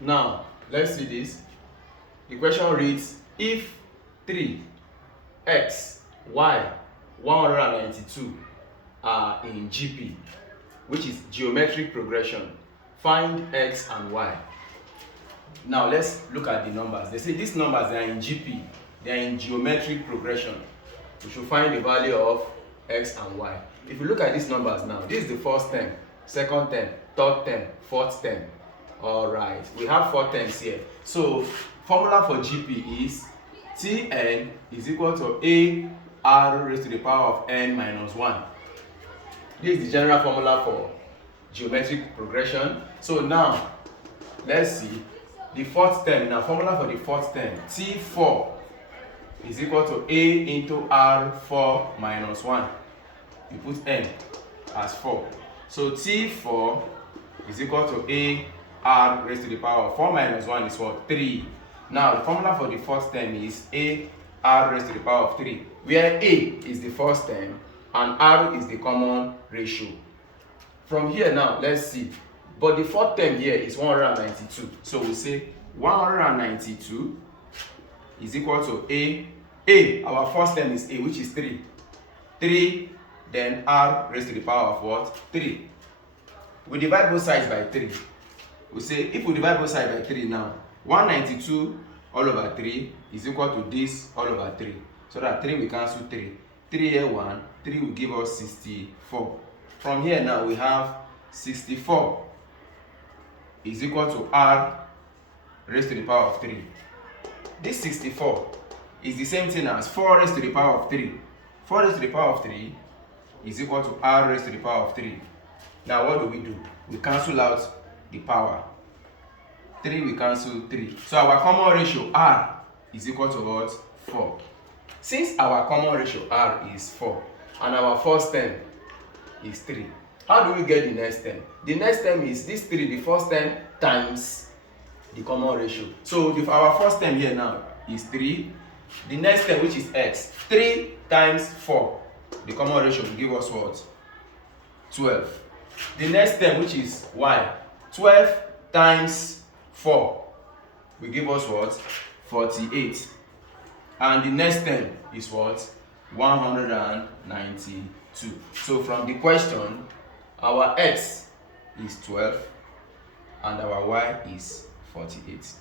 Now, let's see this. The question reads, if 3x, y, 192 are in GP, which is geometric progression, find x and y. Now, let's look at the numbers. They say these numbers, they are in GP, they are in geometric progression. We should find the value of x and y. If you look at these numbers now, this is the first term, second term, third term, fourth term. All right, we have 4 terms here. So formula for GP is Tn is equal to a r raised to the power of n minus 1. This is the general formula for geometric progression. So now let's see the fourth term. Now, formula for the fourth term, T4 is equal to a into r4 minus 1. You put n as 4. So T4 is equal to a r raised to the power of 4 minus 1 is what? 3. Now, the formula for the fourth term is a r raised to the power of 3, where a is the first term and r is the common ratio. From here now, let's see. But the fourth term here is 192. So we say 192 is equal to a, our first term is a, which is 3. 3, then r raised to the power of what? 3. We divide both sides by 3. We say if we divide both sides by 3 now, 192 all over 3 is equal to this all over 3. So that 3 we cancel 3. 3 here 1, 3 will give us 64. From here now we have 64 is equal to r raised to the power of 3. This 64 is the same thing as 4 raised to the power of 3. 4 raised to the power of 3 is equal to r raised to the power of 3. Now what do? We cancel out the power. 3 we cancel 3. So our common ratio r is equal to what? 4. Since our common ratio r is 4 and our first term is 3, how do we get the next term? The next term is this 3, the first term times the common ratio. So if our first term here now is 3, the next term, which is x, 3 times 4, the common ratio will give us what? 12. The next term, which is y, 12 times 4 will give us what? 48. And the next term is what? 192. So from the question, our x is 12 and our y is 48.